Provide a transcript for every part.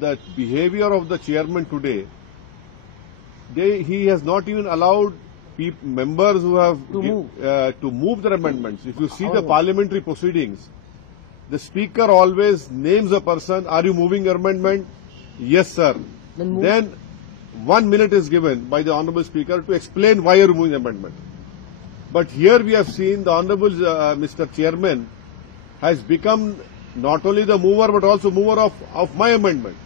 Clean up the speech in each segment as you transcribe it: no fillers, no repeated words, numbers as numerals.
the behavior of the chairman today, he has not even allowed members who have to move their amendments. If you see the parliamentary proceedings, the speaker always names a person, are you moving your amendment? Yes, sir. Then 1 minute is given by the Honourable Speaker to explain why you are moving the amendment. But here we have seen the Honourable Mr. Chairman has become not only the mover but also mover of my amendment.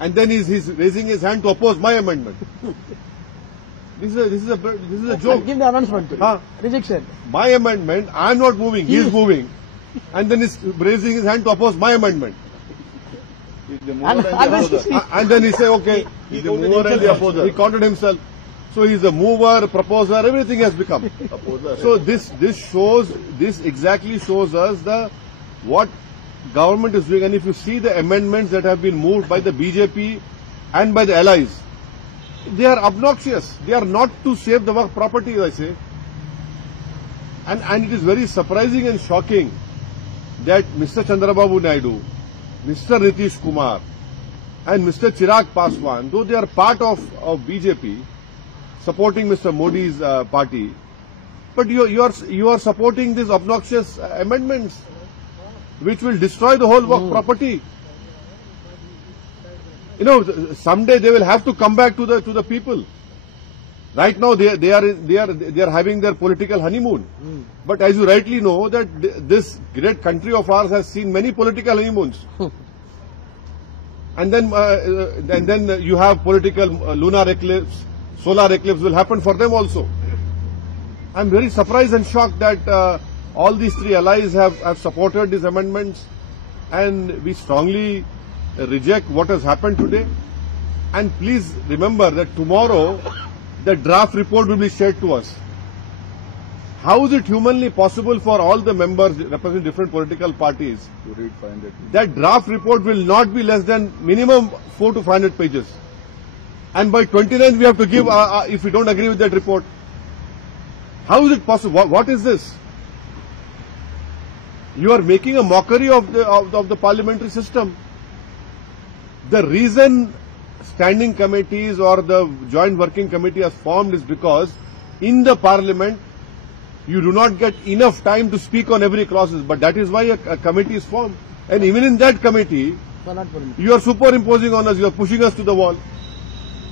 And then he's raising his hand to oppose my amendment. This is a joke. Give the announcement. Rejection. My amendment, I am not moving, he is moving. And then he's raising his hand to oppose my amendment. And then he say, okay, he's the mover and the opposer. He counted himself. So he's the mover, proposer, everything has become. So this exactly shows us what government is doing. And if you see the amendments that have been moved by the BJP and by the allies, they are obnoxious. They are not to save the Waqf property, I say. And it is very surprising and shocking that Mr. Chandrababu Naidu, Mr. Nitish Kumar and Mr. Chirag Paswan, though they are part of BJP, supporting Mr. Modi's party, but you are supporting these obnoxious amendments which will destroy the whole Waqf property. You know, someday they will have to come back to the people. Right now they are having their political honeymoon. But as you rightly know, that this great country of ours has seen many political honeymoons. And then you have political lunar eclipse, solar eclipse will happen for them also. I am very surprised and shocked that all these three allies have supported these amendments, and we strongly reject what has happened today. And please remember that tomorrow the draft report will be shared to us. How is it humanly possible for all the members representing different political parties to read 500 pages? That draft report will not be less than minimum 400 to 500 pages. And by 29th we have to give if we don't agree with that report. How is it possible? What is this? You are making a mockery of the parliamentary system. The reason standing committees or the joint working committee has formed is because in the parliament you do not get enough time to speak on every clauses, but that is why a committee is formed. And even in that committee, you are superimposing on us, you are pushing us to the wall.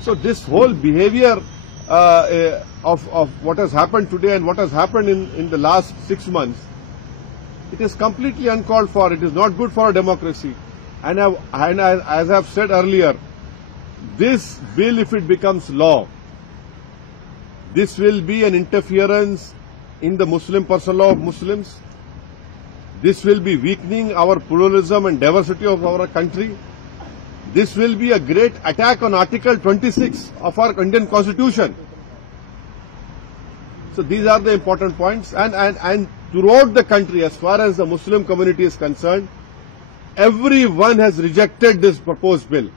So this whole behavior of what has happened today and what has happened in the last 6 months, it is completely uncalled for. It is not good for a democracy. And as I have said earlier, this bill, if it becomes law, this will be an interference in the Muslim personal law of Muslims. This will be weakening our pluralism and diversity of our country. This will be a great attack on Article 26 of our Indian Constitution. So these are the important points. And throughout the country, as far as the Muslim community is concerned, everyone has rejected this proposed bill.